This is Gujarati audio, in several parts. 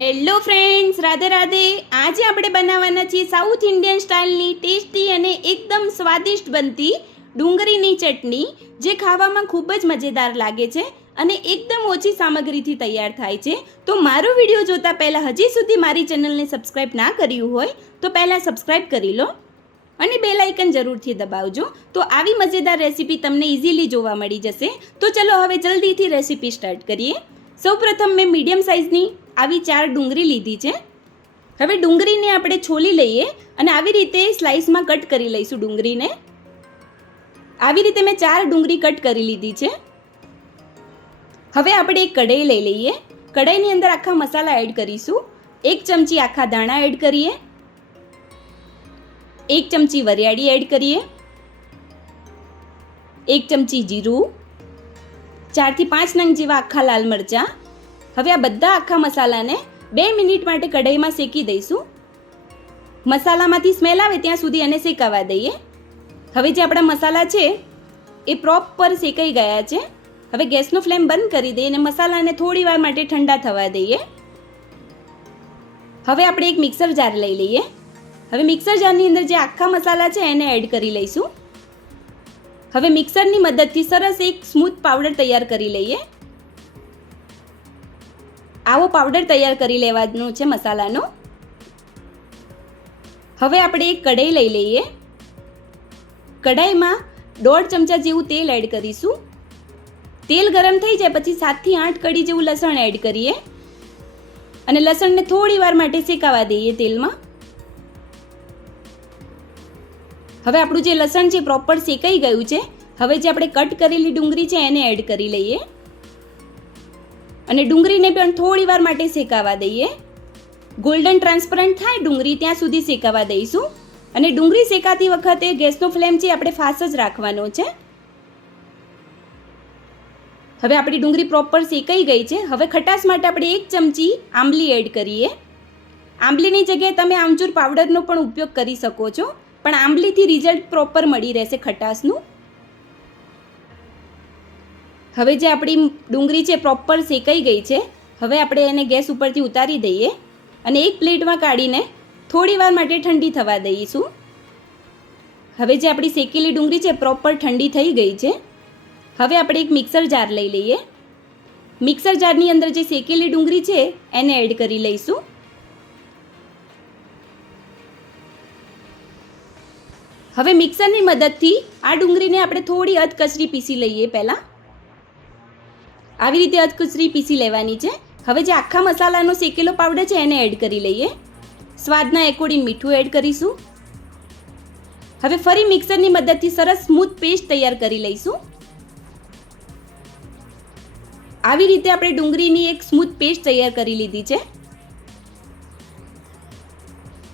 Hello friends, Radhe Radhe. આજે આપણે બનાવવાના છીએ સાઉથ ઇન્ડિયન સ્ટાઇલની ટેસ્ટી અને એકદમ સ્વાદિષ્ટ બનતી ડુંગળીની ચટણી, જે ખાવામાં ખૂબ જ મજેદાર લાગે છે અને એકદમ ઓછી સામગ્રીથી તૈયાર થાય છે. તો મારો વિડીયો જોતા પહેલાં હજી સુધી મારી ચેનલને સબસ્ક્રાઈબ ના કર્યું હોય તો પહેલાં સબસ્ક્રાઈબ કરી લો અને બેલ આઇકન જરૂરથી દબાવજો. તો આવી મજેદાર રેસીપી તમને ઇઝીલી જોવા મળી જશે. તો ચલો હવે જલ્દીથી રેસીપી સ્ટાર્ટ કરીએ. સૌપ્રથમ મેં મીડિયમ સાઇઝની આવી 4 ડુંગળી લીધી છે. હવે ડુંગળીને આપણે છોલી લઈએ અને આવી રીતે સ્લાઇસમાં કટ કરી લઈશું. ડુંગળીને આવી રીતે મેં 4 ડુંગળી કટ કરી લીધી છે. હવે આપણે એક કઢાઈ લઈ લઈએ. કઢાઈની અંદર આખા મસાલા એડ કરીશું. 1 ચમચી આખા દાણા એડ કરીએ, 1 ચમચી વરિયાળી એડ કરીએ, 1 ચમચી જીરું, 4 થી 5 નંગ જેવા આખા લાલ મરચાં. હવે આ બધા આખા મસાલાને 2 મિનિટ માટે કઢાઈમાં શેકી દઈશું. મસાલામાંથી સ્મેલ આવે ત્યાં સુધી એને શેકાવા દઈએ. હવે જે આપણા મસાલા છે એ પ્રોપર શેકાઈ ગયા છે. હવે ગેસનો ફ્લેમ બંધ કરી દઈએ અને મસાલાને થોડી વાર માટે ઠંડા થવા દઈએ. હવે આપણે એક મિક્સર જાર લઈ લઈએ. હવે મિક્સર જારની અંદર જે આખા મસાલા છે એને એડ કરી લઈશું. હવે મિક્સરની મદદથી સરસ એક સ્મૂથ પાવડર તૈયાર કરી લઈએ. આવો પાવડર તૈયાર કરી લેવાનો છે મસાલાનો. હવે આપણે એક કઢાઈ લઈ લઈએ. કઢાઈમાં 1.5 ચમચા જેવું તેલ એડ કરીશું. તેલ ગરમ થઈ જાય પછી 7 થી 8 કળી જેવું લસણ એડ કરીએ અને લસણને થોડી વાર માટે શેકાવા દઈએ તેલમાં. હવે આપણું જે લસણ છે પ્રોપર શેકાઈ ગયું છે. હવે જે આપણે કટ કરેલી ડુંગળી છે એને એડ કરી લઈએ અને ડુંગળીને પણ થોડી વાર માટે શેકાવા દઈએ. ગોલ્ડન ટ્રાન્સપરન્ટ થાય ડુંગળી ત્યાં સુધી શેકાવા દઈશું. અને ડુંગળી શેકાતી વખતે ગેસનો ફ્લેમ છે આપણે ફાસ્ટ જ રાખવાનો છે. હવે આપણી ડુંગળી પ્રોપર શેકાઈ ગઈ છે. હવે ખટાશ માટે આપણે 1 ચમચી આંબલી એડ કરીએ. આંબલીની જગ્યાએ તમે આમચૂર પાવડરનો પણ ઉપયોગ કરી શકો છો, પણ આંબલીથી રિઝલ્ટ પ્રોપર મળી રહેશે ખટાશનું. હવે જે આપણી ડુંગળી છે પ્રોપર શેકાઈ ગઈ છે. હવે આપણે એને ગેસ ઉપરથી ઉતારી દઈએ અને એક પ્લેટમાં કાઢીને થોડી વાર માટે ઠંડી થવા દઈશું. હવે જે આપણી શેકેલી ડુંગળી છે પ્રોપર ઠંડી થઈ ગઈ છે. હવે આપણે એક મિક્સર જાર લઈ લઈએ. મિક્સર જારની અંદર જે શેકેલી ડુંગળી છે એને એડ કરી લઈશું. હવે મિક્સરની મદદથી આ ડુંગળીને આપણે થોડી અધકચરી પીસી લઈએ. પહેલાં આવી રીતે અધકચરી પીસી લેવાની છે. હવે જે આખા મસાલાનો શેકેલો પાવડર છે એને એડ કરી લઈએ. સ્વાદના એકોર્ડિંગ મીઠું એડ કરીશું. હવે ફરી મિક્સરની મદદથી સરસ સ્મૂથ પેસ્ટ તૈયાર કરી લઈશું. આવી રીતે આપણે ડુંગળીની એક સ્મૂથ પેસ્ટ તૈયાર કરી લીધી છે.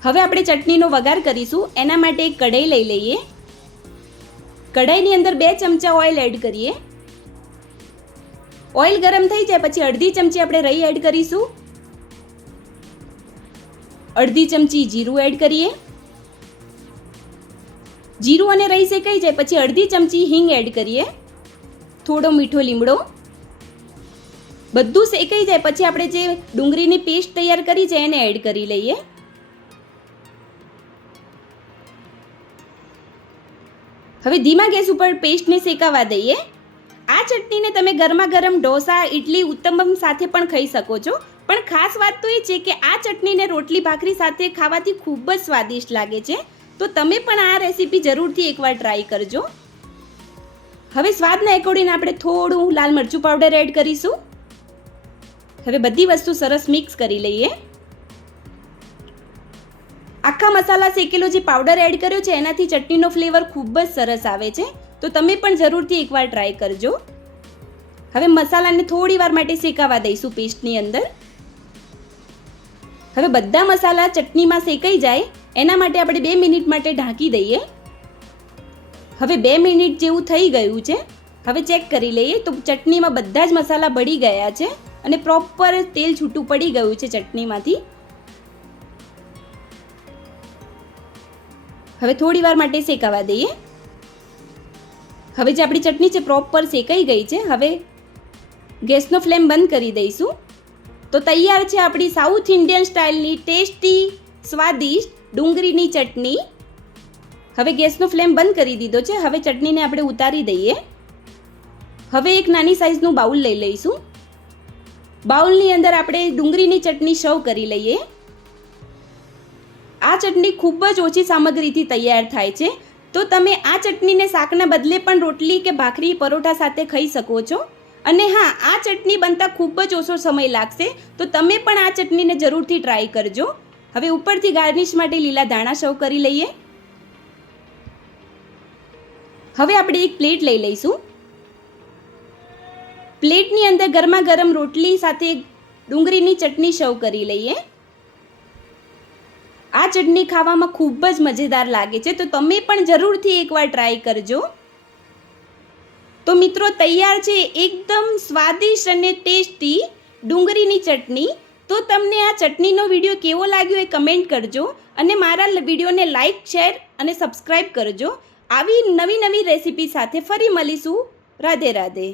હવે આપણે ચટણીનો વઘાર કરીશું. એના માટે એક કઢાઈ લઈ લઈએ. કઢાઈની અંદર 2 ચમચા ઓઇલ એડ કરીએ. ઓઇલ ગરમ થઈ જાય પછી 1/2 ચમચી આપણે રાઈ એડ કરીશું. 1/2 ચમચી જીરું એડ કરીએ. જીરું અને રાઈ શેકાઈ જાય પછી 1/2 ચમચી હિંગ એડ કરીએ. થોડો મીઠો લીમડો. બધું શેકાઈ જાય પછી આપણે જે ડુંગળીની પેસ્ટ તૈયાર કરી છે એને એડ કરી લઈએ. હવે ધીમા ગેસ ઉપર પેસ્ટને શેકાવા દઈએ. આ ચટણીને તમે ગરમા ગરમ ઢોસા, ઇડલી, ઉત્તપમ સાથે પણ ખાઈ શકો છો. પણ ખાસ વાત તો એ છે કે આ ચટણીને રોટલી ભાખરી સાથે ખાવાથી ખૂબ જ સ્વાદિષ્ટ લાગે છે. તો તમે પણ આ રેસીપી જરૂરથી એકવાર ટ્રાય કરજો. હવે સ્વાદના એકોર્ડિંગ આપણે થોડું લાલ મરચું પાવડર એડ કરીશું. હવે બધી વસ્તુ સરસ મિક્સ કરી લઈએ. આખા મસાલા શેકેલો જે પાવડર એડ કર્યો છે એનાથી ચટણીનો ફ્લેવર ખૂબ જ સરસ આવે છે. તો તમે પણ જરૂરથી એકવાર ટ્રાય કરજો. હવે મસાલાને થોડી વાર માટે શેકાવા દઈશું પેસ્ટની અંદર. હવે બધા મસાલા ચટણીમાં શેકાઈ જાય એના માટે આપણે 2 મિનિટ માટે ઢાંકી દઈએ. હવે 2 મિનિટ જેવું થઈ ગયું છે. હવે ચેક કરી લઈએ તો ચટણીમાં બધા જ મસાલા બળી ગયા છે અને પ્રોપર તેલ છૂટું પડી ગયું છે ચટણીમાંથી. હવે થોડી વાર માટે શેકાવા દઈએ. હવે જે આપણી ચટણી છે પ્રોપર શેકાઈ ગઈ છે. હવે ગેસનો ફ્લેમ બંધ કરી દઈશું તો તૈયાર છે આપણી સાઉથ ઇન્ડિયન સ્ટાઇલની ટેસ્ટી સ્વાદિષ્ટ ડુંગળીની ચટણી. હવે ગેસનો ફ્લેમ બંધ કરી દીધો છે. હવે ચટણીને આપણે ઉતારી દઈએ. હવે એક નાની સાઈઝનું બાઉલ લઈ લઈશું. બાઉલની અંદર આપણે ડુંગળીની ચટણી સર્વ કરી લઈએ. આ ચટણી ખૂબ જ ઓછી સામગ્રીથી તૈયાર થાય છે, તો તમે આ ચટણીને શાકના બદલે પણ રોટલી કે ભાખરી પરોઠા સાથે ખાઈ શકો છો. અને હા, આ ચટણી બનતા ખૂબ જ ઓછો સમય લાગશે, તો તમે પણ આ ચટણીને જરૂરથી ટ્રાય કરજો. હવે ઉપરથી ગાર્નિશ માટે લીલા ધાણા સર્વ કરી લઈએ. હવે આપણે એક પ્લેટ લઈ લઈશું. પ્લેટની અંદર ગરમા ગરમ રોટલી સાથે ડુંગળીની ચટણી સર્વ કરી લઈએ. આ ચટણી ખાવામાં ખૂબ જ મજેદાર લાગે છે, તો તમે પણ જરૂરથી એકવાર ટ્રાય કરજો. તો મિત્રો, તૈયાર છે એકદમ સ્વાદિષ્ટ અને ટેસ્ટી ડુંગળીની ચટણી. તો તમને આ ચટણીનો વિડીયો કેવો લાગ્યો એ કમેન્ટ કરજો અને મારા વિડીયોને લાઈક, શેર અને સબસ્ક્રાઈબ કરજો. આવી નવી રેસીપી સાથે ફરી મળીશું. રાધે રાધે.